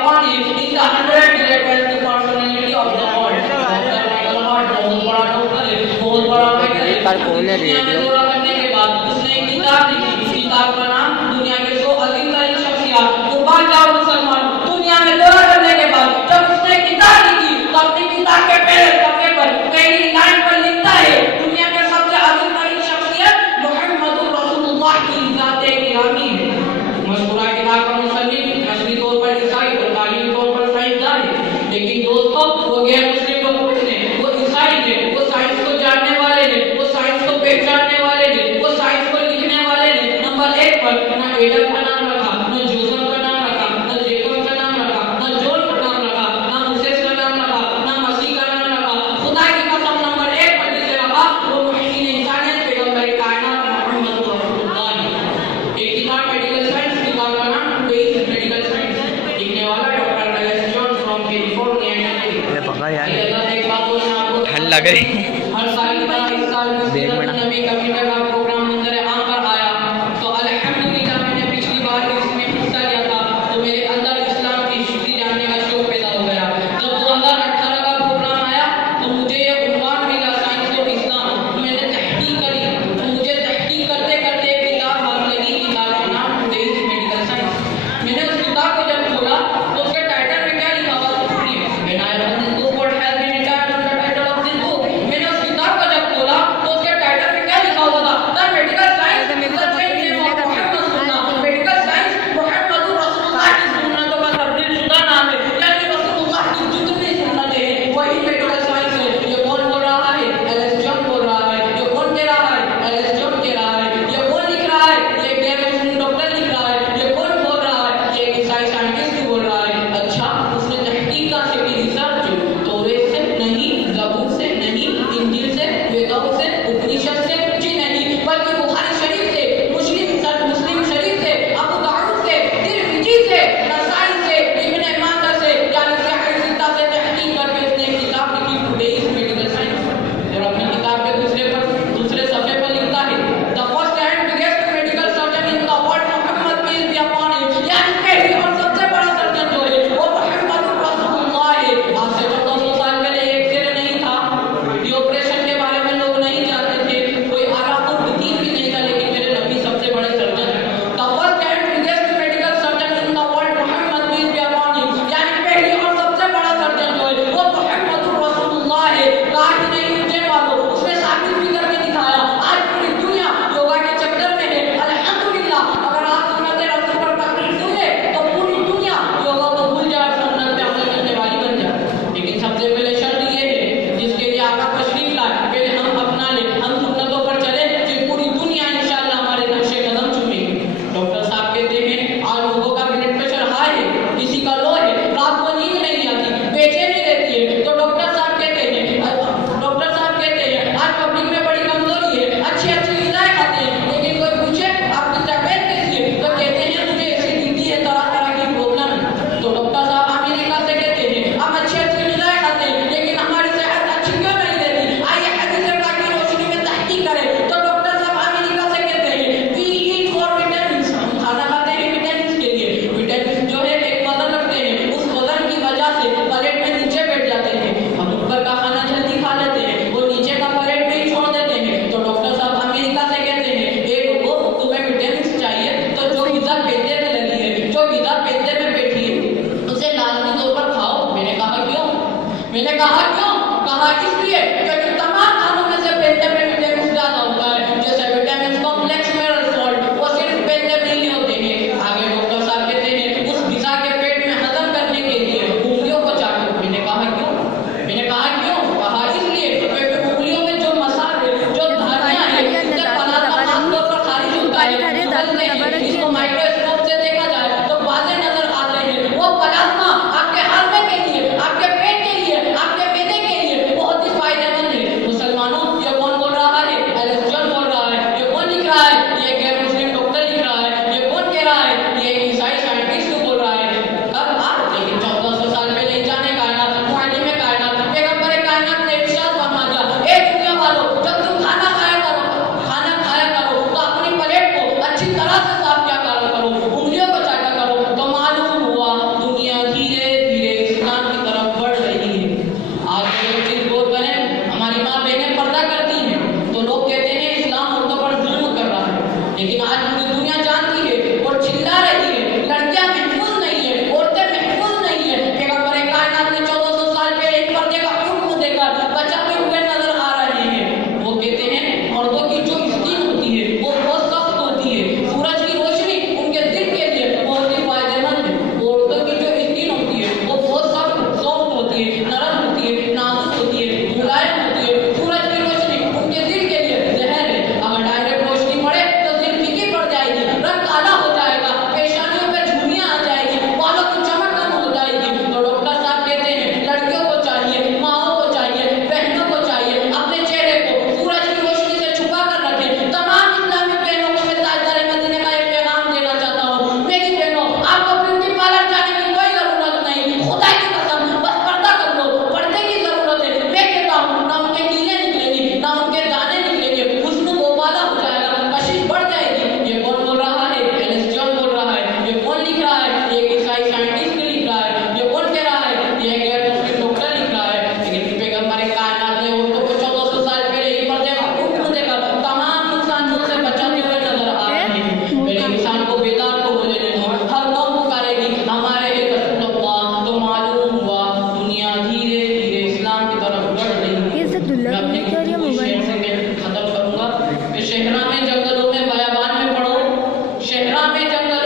upon him in the 100 greatest personality of the world. Doctor Michael Hart बहुत बड़ा doctor है, बहुत बड़ा मेडिकल दुनिया में दौरा करने के बाद उसने एक किताब लिखी। किताब का नाम दुनिया के 100 अजीम तरीन शख्सियत। कुर्बान जाओ मुसलमान, दुनिया में दौरा करने के बाद जब उसने किताब लिखी तो अपनी किताब के पहले सफ़े पर पहली लाइन पर लिखता है दुनिया के सबसे अजीम तरीन शख्सियत मुहम्मदुर रसूलुल्लाह की ज़ात-ए गिरामी है। मशहूर किताब का मुसन्निफ नस्ली तौर पर ईसाई और तालीमी तौर पर साइंसदान है, लेकिन दोस्तों वो गैर मुस्लिम लोग थे, वो ईसाई थे, वो साइंस को जानने वाले थे, वो साइंस को पहचानने वाले थे, वो साइंस को लिखने वाले थे। नंबर 1 पर ना एडम का नाम रखा, ना जोसेफ का नाम रखा, ना जेकब का नाम रखा, ना जॉन का नाम रखा, ना मोसेस का नाम रखा, ना मसीह का नाम रखा। खुदा की कसम नंबर 1 पर जिसे रखा वो मुहम्मद इंसानियत पैगंबर कायनात मोहम्मद रसूलुल्लाह है। एक किताब मेडिकल साइंस, किताब का नाम बेसिक मेडिकल साइंस, लिखने वाला doctor Alex Johns from California USA. एक बात और मैं आपको ठंड लग रही हर साल की तरह इस साल भी नबी का मीठा का प्रोग्राम मंजर आम पर आया तो अल्हम्दुलिल्लाह मैंने पिछली बार इसमें हिस्सा लिया था तो मेरे अंदर इस्लाम की हिस्ट्री जानने का शौक पैदा हो गया। जब 2018 का प्रोग्राम आया तो मुझे ये उन्वान मिला साइंस ऑफ इस्लाम। मैंने तहकीक करी तो मुझे तहकीक करते करते एक किताब हाथ लगी। किताब का नाम बेसिक मेडिकल साइंस। मैंने उस किताब को जब खोला तो उसके टाइटल में क्या लिखा हुआ था सुनिए। When I read this book, what has been written on the title of this book? मैंने उस किताब को जब खोला तो उसके टाइटल में क्या लिखा हुआ था? The medical science, the name of Muhammad सुन्ना। मेडिकल साइंस मुहम्मद रसूलुल्लाह की सुन्नतों का तब्दील शुदा नाम है, यानी रसूलुल्लाह की जितनी सुन्नतें हैं वही मेडिकल साइंस है। ये कौन बोल रहा है? एलेक्स जॉन बोल रहा है। ये कौन कह रहा है? एलेक्स जॉन कह रहा है। ये कौन लिख रहा है? ये गैर मुस्लिम डॉक्टर लिख रहा है। ये कौन बोल रहा है? ये ईसाई साइंटिस्ट बोल रहा है। अच्छा, उसने तहकीक का से की रिसर्च तौरात से नहीं, ज़बूर से नहीं, इंजील से, वेदाओं से, उपनिषद से जी नहीं, बल्कि बुखारी शरीफ से, मुस्लिम शरीफ से, अबू दाऊद से, तिरमिजी से, नसाई से, इब्न माजा से, यानी सहीह सित्ता से तहकीक करके उसने एक किताब लिखी बेसिक मेडिकल साइंस। और अपनी किताब के दूसरे सफ़े पर लिखता है the first and biggest medical surgeon in the world Muhammad peace be upon him, यानी पहली और सबसे बड़ा सर्जन जो है वो मुहम्मद रसूलुल्लाह है। आज से 1400 साल पहले एक सिर नहीं था, वीडियो ऑपरेशन के बारे में लोग नहीं जानते थे, कोई आला दीन भी नहीं था, लेकिन मेरे नबी सबसे बड़े सर्जन हैं। The first and biggest medical surgeon in the world Muhammad peace be upon him, यानी पहली और सबसे बड़ा सर्जन जो है वो मुहम्मद रसूलुल्लाह है। कहा कि नहीं मुझे मानो, उसने साबित भी करके दिखाया। आज पूरी दुनिया योगा के चक्कर में है। अल्हम्दुलिल्लाह, अगर आप सुन्नत रसूल पर तकरीर सुने तो पूरी दुनिया योगा को भूल जाए, सुन्नत पे अमल करने वाली बन जाए। लेकिन सबसे पहले शर्त ये है जिसके लिए आका तशरीफ लाए, पहले हम अपना ले, हम सुन्नतों पर चले, फिर पूरी दुनिया इंशाअल्लाह हमारे नक्शे कदम चुमेगी। डॉक्टर साहब कहते हैं आज लोगों का ब्लड प्रेशर हाई है, किसी का लो है, रात को नींद नहीं आती, बेचैनी रहती है, तो डॉक्टर साहब कहते हैं आज पब्लिक में बड़ी कमजोरी है, अच्छी ग़िज़ाएं खाते हैं, लेकिन कोई पूछे आपकी तबीयत कैसी है तो कहते हैं मुझे एसिडिटी है, तरह की प्रॉब्लम है। तो डॉक्टर साहब अमेरिका से कहते हैं हम अच्छी ग़िज़ाएं खाते हैं, लेकिन हमारी सेहत अच्छी क्यों नहीं रहती? आइए हदीस पाक की रोशनी में तहकीक करें। तो डॉक्टर साहब अमेरिका से कहते हैं वी ईट फॉर विटामिन्स, हम खाना खाते हैं विटामिन्स के लिए। विटामिन्स जो है एक वजन रखते हैं, उस वजन की वजह से प्लेट में नीचे बैठ जाते हैं। हम ऊपर का खाना जल्दी खा लेते हैं, वो नीचे का प्लेट में ही छोड़ देते हैं। तो डॉक्टर साहब अमेरिका से कहते हैं एक वो तुम्हें विटामिन्स चाहिए तो जो ग़िज़ा पेटे में लगी है, जो ग़िज़ा पेटे में बैठी है उसे लाजमी तौर पर खाओ। मैंने कहा क्यों? कहा इसलिए क्योंकि तमाम खानों में से पेटे में विटामिन ज्यादा होता है, जैसे विटामिन कॉम्प्लेक्स मिनरल सॉल्ट, वो सिर्फ पेटे में ही होते हैं। आगे डॉक्टर साहब कहते हैं उस ग़िज़ा के पेट में हजम करने के लिए उंगलियों को चाटो। मैंने कहा क्यों? कहा इसलिए क्योंकि उंगलियों में जो मसाले, जो धारियां हैं, उससे पदार्थ खासतौर पर खारिज होता है। इसको माइक्रोस्कोप से देखा जाए तो वाज़ेह नजर आते हैं। वो प्लाज्मा आपके हाजमे के लिए, आपके पेट के लिए, आपके मैदे के लिए बहुत ही फायदेमंद में जंगल